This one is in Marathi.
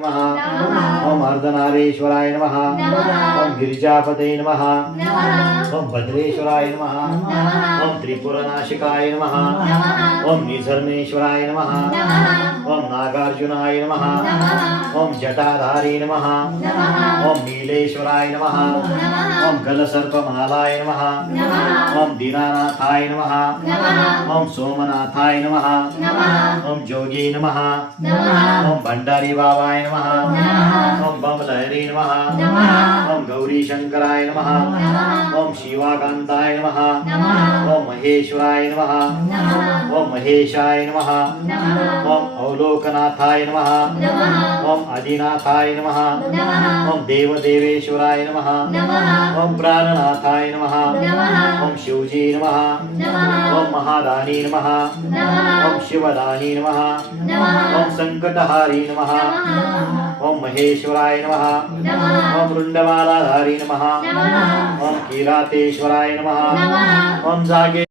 नमः ओम अर्धनारीश्वराय नमः ओम गिरिजापते नमः ओम भद्रेश्वराय नमः ओम त्रिपुरनाशिकाय नमः ओम निधर्मेश्वराय नमः ओम नागार्जुनाय नमः ओम जटाधारी नमः ओम नीलेश्वराय नमः ओम गलसर्पमालाय नमः ओम दीनानाथाय नमः ओम सोमनाथाय नमः ओम जोगी नमः ओम भंडारी बाबाय नमः ओम बमलहरी नमः ओम गौरी शंकराय नमः ओम शिवाकांताय नमः ओम महेश्वराय नमः ओम महेशाय नमः ओम अवलोकनाथाय नमः ओम आदिनाथाय नमः ओम देवदेवेश्वराय नमः ओम प्राणनाथाय नमः ओम शिवजी नमः ओम महादानी नमः ओम शिवदानी नमः ओम संकटहारी नमः ओम महेश्वराय नमः ओम रुंडमालाधारी नमः ओम कीरातेश्वराय नमः ओम जागे